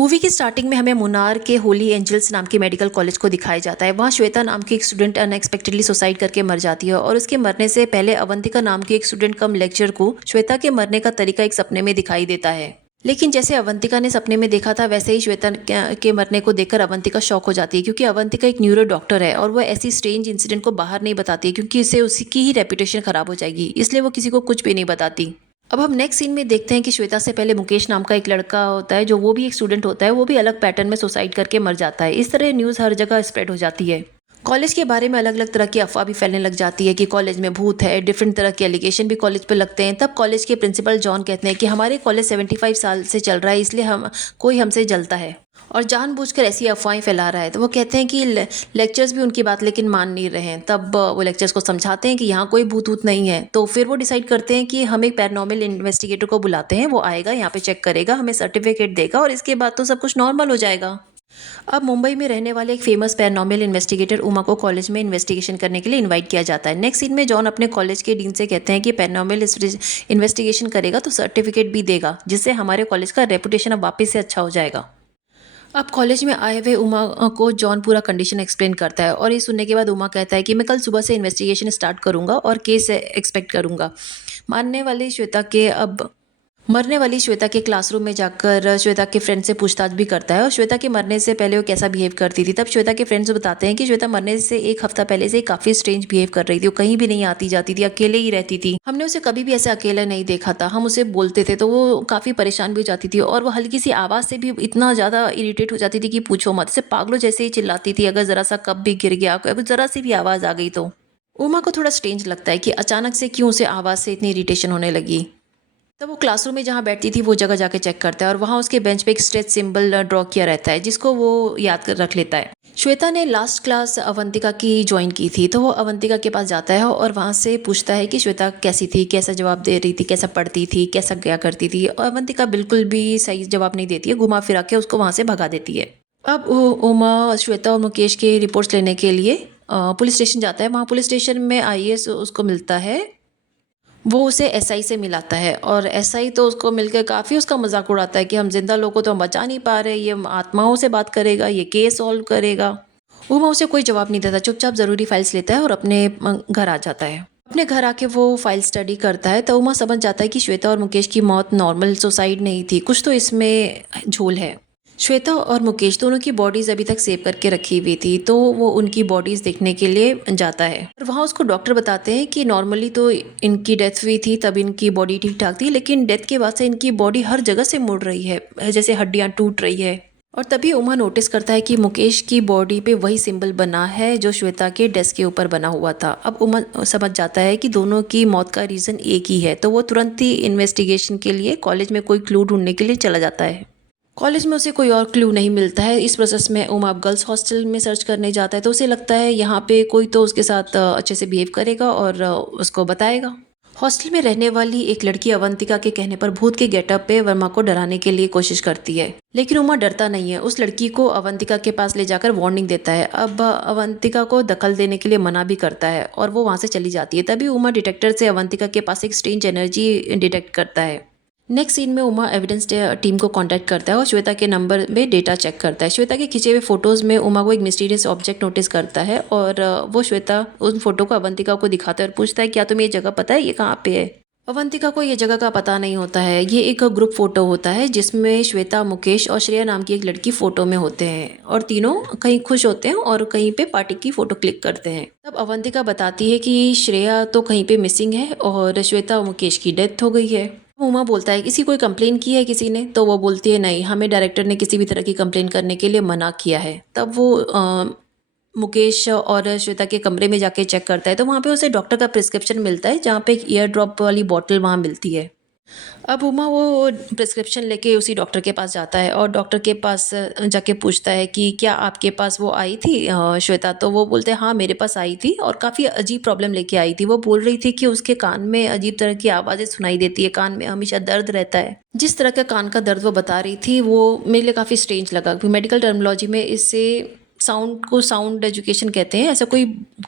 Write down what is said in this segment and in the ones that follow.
Movie की starting में हमें मुन्नार के होली एंजल्स नाम के मेडिकल कॉलेज को दिखाया जाता है। वहाँ श्वेता नाम की एक स्टूडेंट अनएक्सपेक्टेडली सुसाइड करके मर जाती है और उसके मरने से पहले अवंतिका नाम की एक स्टूडेंट कम लेक्चर को श्वेता के मरने का तरीका एक सपने में दिखाई देता है। लेकिन जैसे अवंतिका ने सपने में देखा था वैसे ही श्वेता के मरने को देखकर अवंतिका शॉक हो जाती है, क्योंकि अवंतिका एक न्यूरो डॉक्टर है और वह ऐसी स्ट्रेंज इंसिडेंट को बाहर नहीं बताती है, क्योंकि इससे उसकी ही रेपुटेशन खराब हो जाएगी, इसलिए वो किसी को कुछ भी नहीं बताती। अब हम नेक्स्ट सीन में देखते हैं कि श्वेता से पहले मुकेश नाम का एक लड़का होता है, जो वो भी एक स्टूडेंट होता है, वो भी अलग पैटर्न में सुसाइड करके मर जाता है। इस तरह न्यूज़ हर जगह स्प्रेड हो जाती है। कॉलेज के बारे में अलग अलग तरह की अफवाह भी फैलने लग जाती है कि कॉलेज में भूत है, डिफरेंट तरह के एलिगेशन भी कॉलेज पे लगते हैं। तब कॉलेज के प्रिंसिपल जॉन कहते हैं कि हमारे कॉलेज 75 साल से चल रहा है, इसलिए हम कोई हमसे जलता है और जानबूझकर ऐसी अफवाहें फैला रहा है। तो वो कहते हैं कि लेक्चर्स भी उनकी बात लेकिन मान नहीं रहे हैं। तब वो लेक्चर्स को समझाते हैं कि यहाँ कोई भूत वूत नहीं है। तो फिर वो डिसाइड करते हैं कि हम एक पैरानॉर्मल इन्वेस्टिगेटर को बुलाते हैं, वो आएगा यहाँ पे चेक करेगा, हमें सर्टिफिकेट देगा और इसके बाद तो सब कुछ नॉर्मल हो जाएगा। अब मुंबई में रहने वाले एक फेमस पैरानॉर्मल इन्वेस्टिगेटर उमा को कॉलेज में इन्वेस्टिगेशन करने के लिए इनवाइट किया जाता है। नेक्स्ट सीन में जॉन अपने कॉलेज के डीन से कहते हैं कि पैरानॉर्मल इन्वेस्टिगेशन करेगा तो सर्टिफिकेट भी देगा, जिससे हमारे कॉलेज का रेपुटेशन अब वापस से अच्छा हो जाएगा। अब कॉलेज में आए हुए उमा को जॉन पूरा कंडीशन एक्सप्लेन करता है और ये सुनने के बाद उमा कहता है कि मैं कल सुबह से इन्वेस्टिगेशन स्टार्ट करूंगा और केस एक्सपेक्ट करूंगा। मानने वाली श्वेता के अब मरने वाली श्वेता के क्लासरूम में जाकर श्वेता के फ्रेंड से पूछताछ भी करता है और श्वेता के मरने से पहले वो कैसा बिहेव करती थी। तब श्वेता के फ्रेंड्स बताते हैं कि श्वेता मरने से एक हफ्ता पहले से काफ़ी स्ट्रेंज बिहेव कर रही थी। वो कहीं भी नहीं आती जाती थी, अकेले ही रहती थी। हमने उसे कभी भी ऐसे अकेला नहीं देखा था। हम उसे बोलते थे तो वो काफ़ी परेशान भी हो जाती थी और वो हल्की सी आवाज़ से भी इतना ज़्यादा इरिटेट हो जाती थी कि पूछो मत। से पागलों जैसे ही चिल्लाती थी, अगर ज़रा सा कप भी गिर गया, अगर ज़रा सी भी आवाज़ आ गई तो। उमा को थोड़ा स्ट्रेंज लगता है कि अचानक से क्यों उसे आवाज़ से इतनी इरिटेशन होने लगी। तब वो क्लासरूम में जहाँ बैठती थी वो जगह जाके चेक करता है और वहाँ उसके बेंच पे एक स्ट्रेच सिंबल ड्रॉ किया रहता है, जिसको वो याद कर रख लेता है। श्वेता ने लास्ट क्लास अवंतिका की ज्वाइन की थी, तो वो अवंतिका के पास जाता है और वहाँ से पूछता है कि श्वेता कैसी थी, कैसा जवाब दे रही थी, कैसा पढ़ती थी, कैसा क्या करती थी। और अवंतिका बिल्कुल भी सही जवाब नहीं देती है, घुमा फिरा के उसको वहाँ से भगा देती है। अब उमा श्वेता और मुकेश के रिपोर्ट्स लेने के लिए पुलिस स्टेशन जाता है। वहाँ पुलिस स्टेशन में आईएएस उसको मिलता है। वो उसे एसआई से मिलाता है और एसआई तो उसको मिलकर काफ़ी उसका मजाक उड़ाता है कि हम जिंदा लोगों को तो हम बचा नहीं पा रहे, ये आत्माओं से बात करेगा, ये केस सॉल्व करेगा। उमा उसे कोई जवाब नहीं देता, चुपचाप ज़रूरी फाइल्स लेता है और अपने घर आ जाता है। अपने घर आके वो फाइल स्टडी करता है तो उमा समझ जाता है कि श्वेता और मुकेश की मौत नॉर्मल सुसाइड नहीं थी, कुछ तो इसमें झोल है। श्वेता और मुकेश दोनों की बॉडीज अभी तक सेव करके रखी हुई थी, तो वो उनकी बॉडीज देखने के लिए जाता है और वहाँ उसको डॉक्टर बताते हैं कि नॉर्मली तो इनकी डेथ हुई थी तब इनकी बॉडी ठीक ठाक थी, लेकिन डेथ के बाद से इनकी बॉडी हर जगह से मुड़ रही है, जैसे हड्डियाँ टूट रही है। और तभी उमा नोटिस करता है कि मुकेश की बॉडी पे वही सिंबल बना है जो श्वेता के डेस्क के ऊपर बना हुआ था। अब उमा समझ जाता है कि दोनों की मौत का रीज़न एक ही है, तो वो तुरंत ही इन्वेस्टिगेशन के लिए कॉलेज में कोई क्लू ढूंढने के लिए चला जाता है। कॉलेज में उसे कोई और क्लू नहीं मिलता है। इस प्रोसेस में उमा अब गर्ल्स हॉस्टल में सर्च करने जाता है, तो उसे लगता है यहाँ पे कोई तो उसके साथ अच्छे से बिहेव करेगा और उसको बताएगा। हॉस्टल में रहने वाली एक लड़की अवंतिका के कहने पर भूत के गेटअप पे वर्मा को डराने के लिए कोशिश करती है, लेकिन उमा डरता नहीं है। उस लड़की को अवंतिका के पास ले जाकर वार्निंग देता है। अब अवंतिका को दखल देने के लिए मना भी करता है और वो वहाँ से चली जाती है। तभी उमा डिटेक्टर से अवंतिका के पास एक स्ट्रेंज एनर्जी डिटेक्ट करता है। नेक्स्ट सीन में उमा एविडेंस टीम को कांटेक्ट करता है और श्वेता के नंबर में डेटा चेक करता है। श्वेता के खींचे हुए फोटोज में उमा को एक मिस्टीरियस ऑब्जेक्ट नोटिस करता है और वो श्वेता उन फोटो को अवंतिका को दिखाता है और पूछता है क्या तुम्हें ये जगह पता है, ये कहाँ पे है। अवंतिका को ये जगह का पता नहीं होता है। ये एक ग्रुप फोटो होता है जिसमें श्वेता, मुकेश और श्रेया नाम की एक लड़की फोटो में होते हैं और तीनों कहीं खुश होते हैं और कहीं पे पार्टी की फोटो क्लिक करते हैं। तब अवंतिका बताती है कि श्रेया तो कहीं पे मिसिंग है और श्वेता और मुकेश की डेथ हो गई है। उमा बोलता है किसी कोई कंप्लेन की है किसी ने, तो वो बोलती है नहीं, हमें डायरेक्टर ने किसी भी तरह की कंप्लेन करने के लिए मना किया है। तब वो मुकेश और श्वेता के कमरे में जाके चेक करता है तो वहाँ पे उसे डॉक्टर का प्रिस्क्रिप्शन मिलता है, जहाँ पे एक ईयर ड्रॉप वाली बॉटल वहाँ मिलती है। अब उमा वो प्रिस्क्रिप्शन लेके उसी डॉक्टर के पास जाता है और डॉक्टर के पास जाके पूछता है कि क्या आपके पास वो आई थी श्वेता। तो वो बोलते हैं हाँ मेरे पास आई थी और काफ़ी अजीब प्रॉब्लम लेके आई थी। वो बोल रही थी कि उसके कान में अजीब तरह की आवाज़ें सुनाई देती है, कान में हमेशा दर्द रहता है। जिस तरह का कान का दर्द वो बता रही थी वो मेरे लिए काफ़ी स्ट्रेंज लगा, क्योंकि मेडिकल टर्मिनोलॉजी में इससे साउंड को साउंड एजुकेशन कहते हैं। ऐसा कोई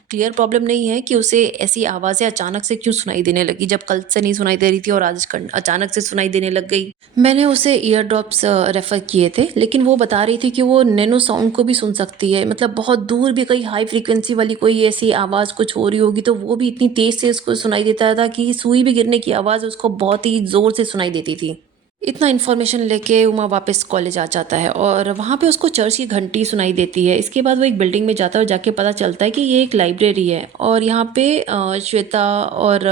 क्लियर प्रॉब्लम नहीं है कि उसे ऐसी आवाज़ें अचानक से क्यों सुनाई देने लगी, जब कल से नहीं सुनाई दे रही थी और आज अचानक से सुनाई देने लग गई। मैंने उसे ईयर ड्रॉप्स रेफ़र किए थे, लेकिन वो बता रही थी कि वो नैनो साउंड को भी सुन सकती है। मतलब बहुत दूर भी कहीं हाई फ्रीक्वेंसी वाली कोई ऐसी आवाज़ कुछ हो रही होगी तो वो भी इतनी तेज़ से उसको सुनाई देता था कि सुई भी गिरने की आवाज़ उसको बहुत ही ज़ोर से सुनाई देती थी। इतना इन्फॉर्मेशन लेके उमा वापस कॉलेज आ जाता है और वहाँ पे उसको चर्च की घंटी सुनाई देती है। इसके बाद वो एक बिल्डिंग में जाता है और जाके पता चलता है कि ये एक लाइब्रेरी है और यहाँ पे श्वेता और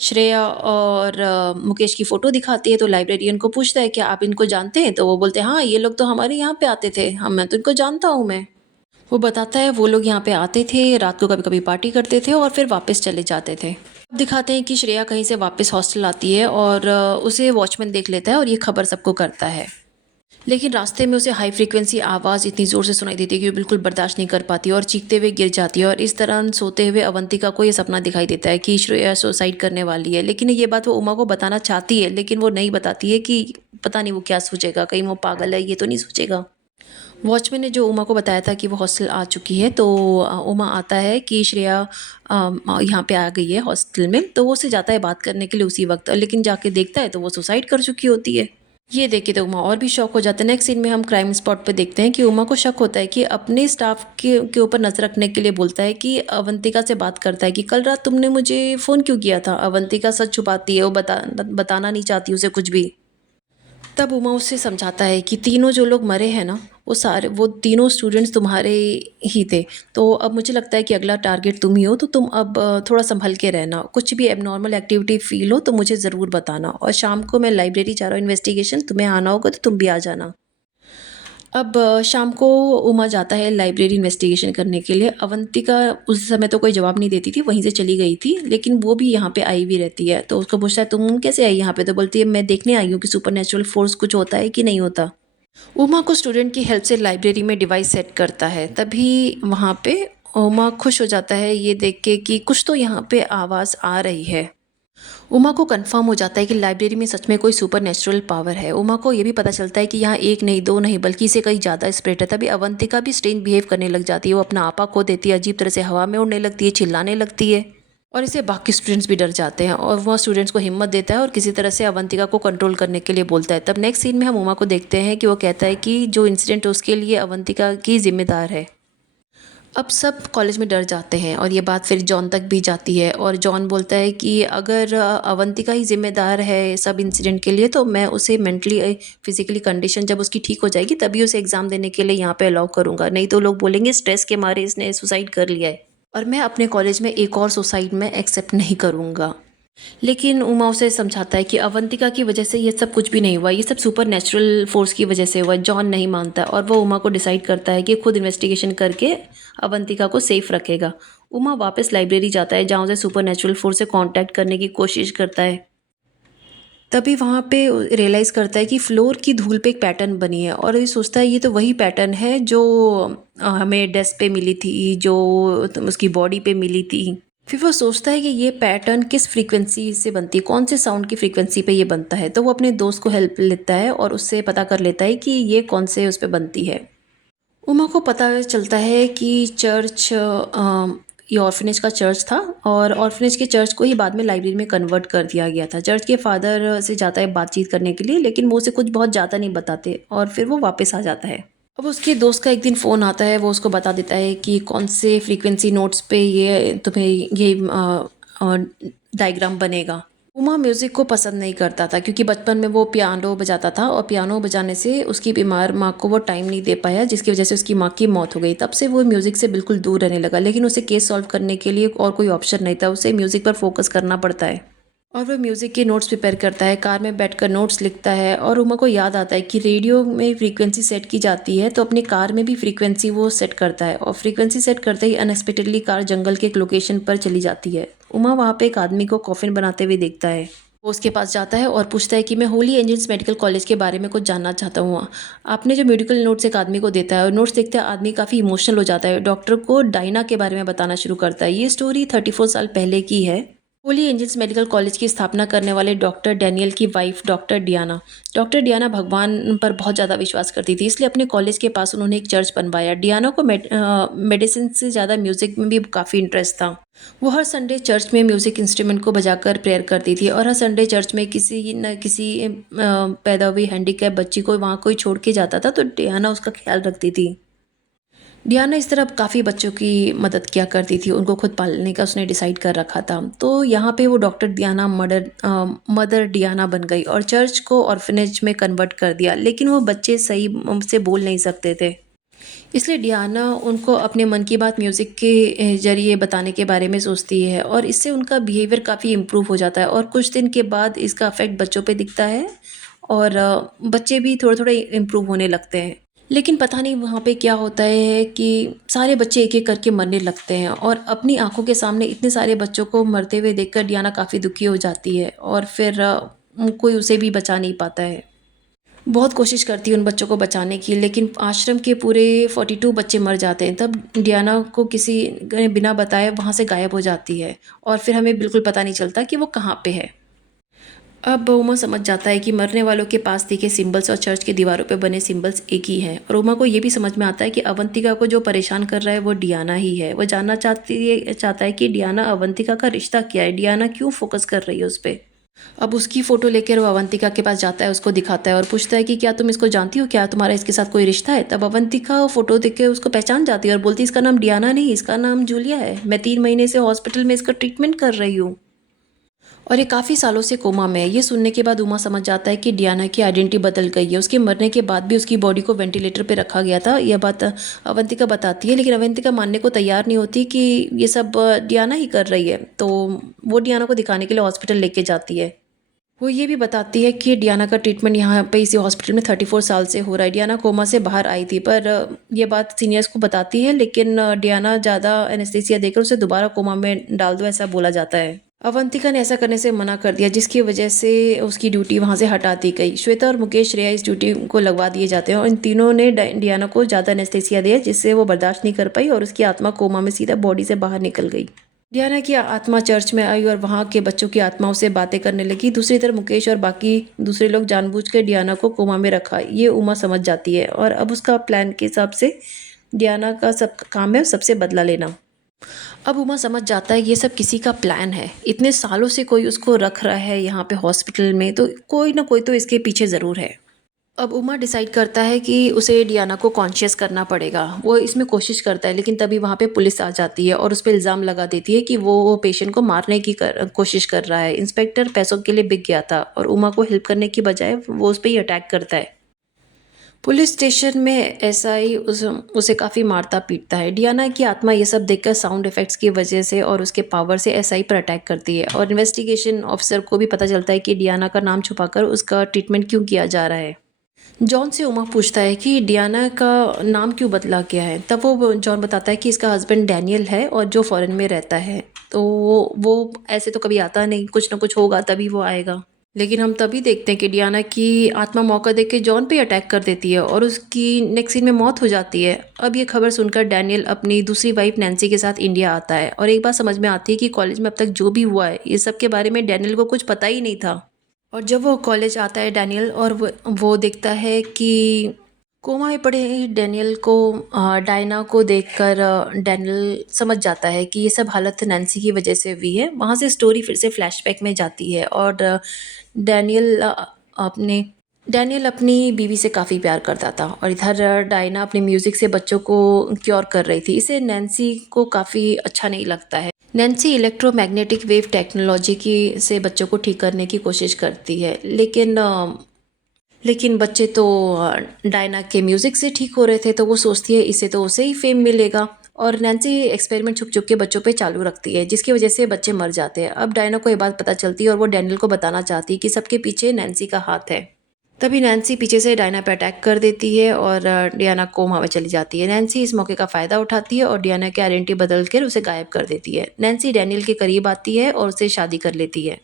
श्रेया और मुकेश की फ़ोटो दिखाती है। तो लाइब्रेरियन को पूछता है, क्या आप इनको जानते हैं? तो वो बोलते हैं, हाँ, ये लोग तो हमारे यहाँ पे आते थे। हाँ, मैं तो इनको जानता हूँ मैं। वो बताता है वो लोग यहाँ पे आते थे, रात को कभी-कभी पार्टी करते थे और फिर वापस चले जाते थे। अब दिखाते हैं कि श्रेया कहीं से वापस हॉस्टल आती है और उसे वॉचमैन देख लेता है और ये खबर सबको करता है। लेकिन रास्ते में उसे हाई फ्रीक्वेंसी आवाज़ इतनी ज़ोर से सुनाई देती है कि वो बिल्कुल बर्दाश्त नहीं कर पाती और चीखते हुए गिर जाती है और इस दौरान सोते हुए अवंतिका को ये सपना दिखाई देता है कि श्रेया सुसाइड करने वाली है। लेकिन ये बात वो उमा को बताना चाहती है, लेकिन वो नहीं बताती है कि पता नहीं वो क्या सोचेगा, कहीं वो पागल है ये तो नहीं सोचेगा। वॉचमैन ने जो उमा को बताया था कि वो हॉस्टल आ चुकी है, तो उमा आता है कि श्रेया यहाँ पे आ गई है हॉस्टल में, तो वो उससे जाता है बात करने के लिए उसी वक्त, लेकिन जाके देखता है तो वो सुसाइड कर चुकी होती है। ये देख के तो उमा और भी शॉक हो जाता है। नेक्स्ट सीन में हम क्राइम स्पॉट पे देखते हैं कि उमा को शक होता है कि अपने स्टाफ के ऊपर नज़र रखने के लिए बोलता है कि अवंतिका से बात करता है कि कल रात तुमने मुझे फ़ोन क्यों किया था। अवंतिका सच छुपाती है, वो बताना नहीं चाहती उसे कुछ भी। तब उमा उससे समझाता है कि तीनों जो लोग मरे हैं ना, वो तीनों स्टूडेंट्स तुम्हारे ही थे। तो अब मुझे लगता है कि अगला टारगेट तुम ही हो, तो तुम अब थोड़ा संभल के रहना। कुछ भी एबनॉर्मल एक्टिविटी फ़ील हो तो मुझे ज़रूर बताना और शाम को मैं लाइब्रेरी जा रहा हूँ इन्वेस्टिगेशन, तुम्हें आना होगा तो तुम भी आ जाना। अब शाम को उमा जाता है लाइब्रेरी इन्वेस्टिगेशन करने के लिए। अवंतिका उस समय तो कोई जवाब नहीं देती थी, वहीं से चली गई थी, लेकिन वो भी यहाँ पे आई हुई रहती है। तो उसको पूछता है, तुम कैसे आई यहाँ पे? तो बोलती है, मैं देखने आई हूँ कि सुपरनैचुरल फोर्स कुछ होता है कि नहीं होता। उमा को स्टूडेंट की हेल्प से लाइब्रेरी में डिवाइस सेट करता है। तभी वहाँ पे उमा खुश हो जाता है ये देख के कि कुछ तो यहाँ पे आवाज़ आ रही है। उमा को कंफर्म हो जाता है कि लाइब्रेरी में सच में कोई सुपर नेचुरल पावर है। उमा को ये भी पता चलता है कि यहाँ एक नहीं, दो नहीं, बल्कि इससे कहीं ज़्यादा स्प्रेड है। तभी अवंतिका भी स्ट्रेंज बिहेव करने लग जाती है। वो अपना आपा खो देती है, अजीब तरह से हवा में उड़ने लगती है, चिल्लाने लगती है और इससे बाकी स्टूडेंट्स भी डर जाते हैं और वह स्टूडेंट्स को हिम्मत देता है और किसी तरह से अवंतिका को कंट्रोल करने के लिए बोलता है। तब नेक्स्ट सीन में हम उमा को देखते हैं कि वो कहता है कि जो इंसिडेंट है उसके लिए अवंतिका की जिम्मेदार है। अब सब कॉलेज में डर जाते हैं और ये बात फिर जॉन तक भी जाती है और जॉन बोलता है कि अगर अवंतिका ही ज़िम्मेदार है सब इंसिडेंट के लिए, तो मैं उसे मेंटली फिज़िकली कंडीशन जब उसकी ठीक हो जाएगी तभी उसे एग्ज़ाम देने के लिए यहाँ पे अलाउ करूँगा। नहीं तो लोग बोलेंगे स्ट्रेस के मारे इसने सुसाइड कर लिया है और मैं अपने कॉलेज में एक और सुसाइड में एक्सेप्ट नहीं करूँगा। लेकिन उमा उसे समझाता है कि अवंतिका की वजह से ये सब कुछ भी नहीं हुआ, ये सब सुपर नेचुरल फोर्स की वजह से हुआ। जॉन नहीं मानता और वो उमा को डिसाइड करता है कि खुद इन्वेस्टिगेशन करके अवंतिका को सेफ रखेगा। उमा वापस लाइब्रेरी जाता है जहाँ उसे सुपर नेचुरल फोर्स से कांटेक्ट करने की कोशिश करता है। तभी वहाँ पे रियलाइज़ करता है कि फ्लोर की धूल पे एक पैटर्न बनी है और ये सोचता है ये तो वही पैटर्न है जो हमें डेस्क पे मिली थी, जो उसकी बॉडी पे मिली थी। फिर वो सोचता है कि ये पैटर्न किस फ्रीक्वेंसी से बनती है, कौन से साउंड की फ्रीक्वेंसी पे ये बनता है। तो वो अपने दोस्त को हेल्प लेता है और उससे पता कर लेता है कि ये कौन से उस पे बनती है। उमा को पता चलता है कि ये ऑर्फनेज का चर्च था और ऑर्फनेज के चर्च को ही बाद में लाइब्रेरी में कन्वर्ट कर दिया गया था। चर्च के फादर से जाता है बातचीत करने के लिए, लेकिन वो उसे कुछ बहुत ज़्यादा नहीं बताते और फिर वो वापस आ जाता है। अब उसके दोस्त का एक दिन फ़ोन आता है, वो उसको बता देता है कि कौन से फ्रीक्वेंसी नोट्स पे ये तुम्हें ये डायग्राम बनेगा। उमा म्यूज़िक को पसंद नहीं करता था क्योंकि बचपन में वो पियानो बजाता था और पियानो बजाने से उसकी बीमार माँ को वो टाइम नहीं दे पाया, जिसकी वजह से उसकी माँ की मौत हो गई। तब से वो म्यूज़िक से बिल्कुल दूर रहने लगा, लेकिन उसे केस सॉल्व करने के लिए और कोई ऑप्शन नहीं था, उसे म्यूज़िक पर फोकस करना पड़ता है और वो म्यूज़िक के नोट्स प्रिपेयर करता है, कार में बैठकर नोट्स लिखता है। और उमा को याद आता है कि रेडियो में फ्रीक्वेंसी सेट की जाती है, तो अपनी कार में भी फ्रीक्वेंसी वो सेट करता है और फ्रीक्वेंसी सेट करते ही अनएक्सपेक्टेडली कार जंगल के एक लोकेशन पर चली जाती है। उमा वहाँ पे एक आदमी को कॉफिन बनाते हुए देखता है। वो उसके पास जाता है और पूछता है कि मैं होली एंजल्स मेडिकल कॉलेज के बारे में कुछ जानना चाहता हूँ। आपने जो मेडिकल नोट्स एक आदमी को देता है और नोट्स देखते ही आदमी काफ़ी इमोशनल हो जाता है, डॉक्टर को डायना के बारे में बताना शुरू करता है। ये स्टोरी 34 साल पहले की है होली एंजल्स मेडिकल कॉलेज की स्थापना करने वाले डॉक्टर डैनियल की वाइफ डॉक्टर डियाना भगवान पर बहुत ज़्यादा विश्वास करती थी, इसलिए अपने कॉलेज के पास उन्होंने एक चर्च बनवाया। डियाना को मेडिसिन से ज़्यादा म्यूज़िक में भी काफ़ी इंटरेस्ट था। वो हर संडे चर्च में म्यूज़िक इंस्ट्रूमेंट को बजाकर प्रेयर करती थी और हर संडे चर्च में किसी न किसी पैदा हुई हैंडीकैप बच्ची को वहाँ कोई छोड़ के जाता था, तो डियाना उसका ख्याल रखती थी। डियाना इस तरह काफ़ी बच्चों की मदद किया करती थी, उनको खुद पालने का उसने डिसाइड कर रखा था। तो यहाँ पे वो डॉक्टर डियाना मदर डियाना बन गई और चर्च को ऑर्फनेज में कन्वर्ट कर दिया, लेकिन वो बच्चे सही से बोल नहीं सकते थे। इसलिए डियाना उनको अपने मन की बात म्यूज़िक के ज़रिए बताने के बारे में सोचती है और इससे उनका बिहेवियर काफ़ी इम्प्रूव हो जाता है और कुछ दिन के बाद इसका इफ़ेक्ट बच्चों पे दिखता है और बच्चे भी थोड़े-थोड़े इम्प्रूव होने लगते हैं। लेकिन पता नहीं वहाँ पे क्या होता है कि सारे बच्चे एक-एक करके मरने लगते हैं और अपनी आँखों के सामने इतने सारे बच्चों को मरते हुए देखकर डियाना काफ़ी दुखी हो जाती है और फिर कोई उसे भी बचा नहीं पाता है। बहुत कोशिश करती है उन बच्चों को बचाने की, लेकिन आश्रम के पूरे 42 बच्चे मर जाते हैं। तब डियाना को किसी ने बिना बताए वहाँ से गायब हो जाती है और फिर हमें बिल्कुल पता नहीं चलता कि वो कहाँ पे है। अब उमा समझ जाता है कि मरने वालों के पास दिखे सिंबल्स और चर्च की दीवारों पे बने सिंबल्स एक ही हैं और उमा को ये भी समझ में आता है कि अवंतिका को जो परेशान कर रहा है वो डियाना ही है। वो जानना चाहता है कि डियाना अवंतिका का रिश्ता क्या है, डियाना क्यों फोकस कर रही है उस पे। अब उसकी फ़ोटो लेकर वो अवंतिका के पास जाता है, उसको दिखाता है और पूछता है कि क्या तुम इसको जानती हो? क्या तुम्हारा इसके साथ कोई रिश्ता है? तब अवंतिका फ़ोटो देख के उसको पहचान जाती है और बोलती है इसका नाम डियाना नहीं, इसका नाम जूलिया है। मैं 3 महीने से हॉस्पिटल में इसका ट्रीटमेंट कर रही हूँ और ये काफ़ी सालों से कोमा में है। ये सुनने के बाद उमा समझ जाता है कि डियाना की आइडेंटिटी बदल गई है। उसके मरने के बाद भी उसकी बॉडी को वेंटिलेटर पे रखा गया था। यह बात अवंतिका बताती है, लेकिन अवंतिका मानने को तैयार नहीं होती कि ये सब डियाना ही कर रही है। तो वो डियाना को दिखाने के लिए हॉस्पिटल लेके जाती है। वो ये भी बताती है कि डियाना का ट्रीटमेंट यहाँ पे इसी हॉस्पिटल में 34 साल से हो रहा है। डियाना कोमा से बाहर आई थी, पर ये बात सीनियर्स को बताती है, लेकिन डियाना ज़्यादा एनेस्थीसिया देकर उसे दोबारा कोमा में डाल दो, ऐसा बोला जाता है। अवंतिका ने ऐसा करने से मना कर दिया, जिसकी वजह से उसकी ड्यूटी वहाँ से हटा दी गई। श्वेता और मुकेश श्रेया इस ड्यूटी को लगवा दिए जाते हैं और इन तीनों ने डियाना को ज़्यादा एनेस्थीसिया दिया, जिससे वो बर्दाश्त नहीं कर पाई और उसकी आत्मा कोमा में सीधा बॉडी से बाहर निकल गई। डियाना की आत्मा चर्च में आई और वहाँ के बच्चों की आत्माओं से बातें करने लगी। दूसरी तरफ मुकेश और बाकी दूसरे लोग जानबूझकर डियाना को कोमा में रखा। ये उमा समझ जाती है और अब उसका प्लान के हिसाब से डियाना का सब काम है सबसे बदला लेना। अब उमा समझ जाता है ये सब किसी का प्लान है। इतने सालों से कोई उसको रख रहा है यहाँ पे हॉस्पिटल में, तो कोई ना कोई तो इसके पीछे ज़रूर है। अब उमा डिसाइड करता है कि उसे डियाना को कॉन्शियस करना पड़ेगा। वो इसमें कोशिश करता है, लेकिन तभी वहाँ पे पुलिस आ जाती है और उस पे इल्ज़ाम लगा देती है कि वो पेशेंट को मारने की कोशिश कर रहा है। इंस्पेक्टर पैसों के लिए बिक गया था और उमा को हेल्प करने की बजाय वो उस पे ही अटैक करता है। पुलिस स्टेशन में एसआई उसे काफ़ी मारता पीटता है। डियाना की आत्मा ये सब देखकर साउंड इफ़ेक्ट्स की वजह से और उसके पावर से एसआई पर अटैक करती है और इन्वेस्टिगेशन ऑफिसर को भी पता चलता है कि डियाना का नाम छुपाकर उसका ट्रीटमेंट क्यों किया जा रहा है। जॉन से उमा पूछता है कि डियाना का नाम क्यों बदला गया है। तब वो जॉन बताता है कि इसका हस्बैंड डैनियल है और जो फॉरेन में रहता है। तो वो ऐसे तो कभी आता नहीं, कुछ ना कुछ होगा तभी वो आएगा। लेकिन हम तभी देखते हैं कि डियाना की आत्मा मौका देख के जॉन पे अटैक कर देती है और उसकी नेक्स्ट सीन में मौत हो जाती है। अब ये खबर सुनकर डैनियल अपनी दूसरी वाइफ नैन्सी के साथ इंडिया आता है और एक बात समझ में आती है कि कॉलेज में अब तक जो भी हुआ है ये सब के बारे में डैनियल को कुछ पता ही नहीं था। और जब वो कॉलेज आता है डैनियल और वो देखता है कि कोमा में पड़े डैनियल को डायना को देखकर डैनियल समझ जाता है कि ये सब हालत नैन्सी की वजह से हुई है। वहाँ से स्टोरी फिर से फ्लैशबैक में जाती है और डैनियल अपने डैनियल अपनी बीवी से काफ़ी प्यार करता था और इधर डायना अपने म्यूज़िक से बच्चों को क्योर कर रही थी। इसे नैन्सी को काफ़ी अच्छा नहीं लगता है। नैन्सी इलेक्ट्रोमैग्नेटिक वेव टेक्नोलॉजी की से बच्चों को ठीक करने की कोशिश करती है, लेकिन बच्चे तो डायना के म्यूज़िक से ठीक हो रहे थे, तो वो सोचती है इसे तो उसे ही फेम मिलेगा और नैन्सी एक्सपेरिमेंट छुप छुप के बच्चों पे चालू रखती है, जिसकी वजह से बच्चे मर जाते हैं। अब डायना को ये बात पता चलती है और वो डैनियल को बताना चाहती है कि सबके पीछे नैन्सी का हाथ है। तभी नैन्सी पीछे से डायना पे अटैक कर देती है और डियाना कोमा में चली जाती है। नैन्सी इस मौके का फ़ायदा उठाती है और डियाना की आइडेंटिटी बदल कर उसे गायब कर देती है। नैन्सी डैनियल के करीब आती है और उससे शादी कर लेती है।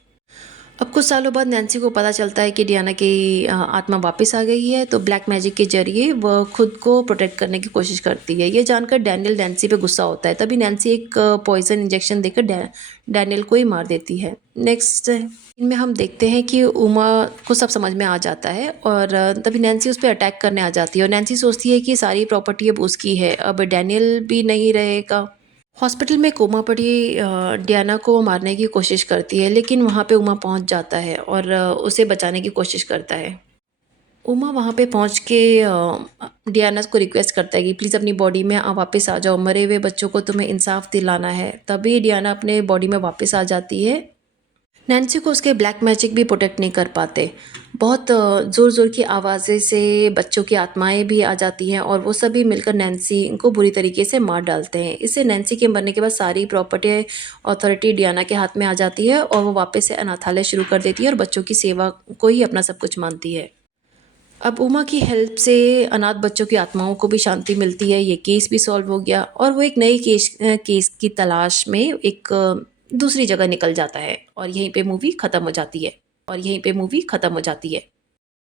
अब कुछ सालों बाद नैन्सी को पता चलता है कि डियाना की आत्मा वापस आ गई है, तो ब्लैक मैजिक के ज़रिए वह खुद को प्रोटेक्ट करने की कोशिश करती है। ये जानकर डैनियल नैन्सी पे गुस्सा होता है, तभी नैन्सी एक पॉइज़न इंजेक्शन देकर डैनियल को ही मार देती है। नेक्स्ट इनमें हम देखते हैं कि उमा को सब समझ में आ जाता है और तभी नैन्सी उस पे अटैक करने आ जाती है और नैन्सी सोचती है कि सारी प्रॉपर्टी अब उसकी है, अब डैनियल भी नहीं रहेगा। हॉस्पिटल में कोमा पड़ी डियाना को मारने की कोशिश करती है, लेकिन वहाँ पे उमा पहुँच जाता है और उसे बचाने की कोशिश करता है। उमा वहाँ पे पहुँच के डियाना को रिक्वेस्ट करता है कि प्लीज़ अपनी बॉडी में वापस आ जाओ, मरे हुए बच्चों को तुम्हें इंसाफ दिलाना है। तभी डियाना अपने बॉडी में वापस आ जाती है। नैन्सी को उसके ब्लैक मैजिक भी प्रोटेक्ट नहीं कर पाते। बहुत ज़ोर-ज़ोर की आवाज़ें से बच्चों की आत्माएँ भी आ जाती हैं और वो सभी मिलकर नैन्सी को बुरी तरीके से मार डालते हैं। इससे नैन्सी के मरने के बाद सारी प्रॉपर्टी अथॉरिटी डियाना के हाथ में आ जाती है और वो वापस से अनाथालय शुरू कर देती है और बच्चों की सेवा को ही अपना सब कुछ मानती है। अब उमा की हेल्प से अनाथ बच्चों की आत्माओं को भी शांति मिलती है, ये केस भी सॉल्व हो गया और वो एक नई केस की तलाश में एक दूसरी जगह निकल जाता है और यहीं पे मूवी ख़त्म हो जाती है।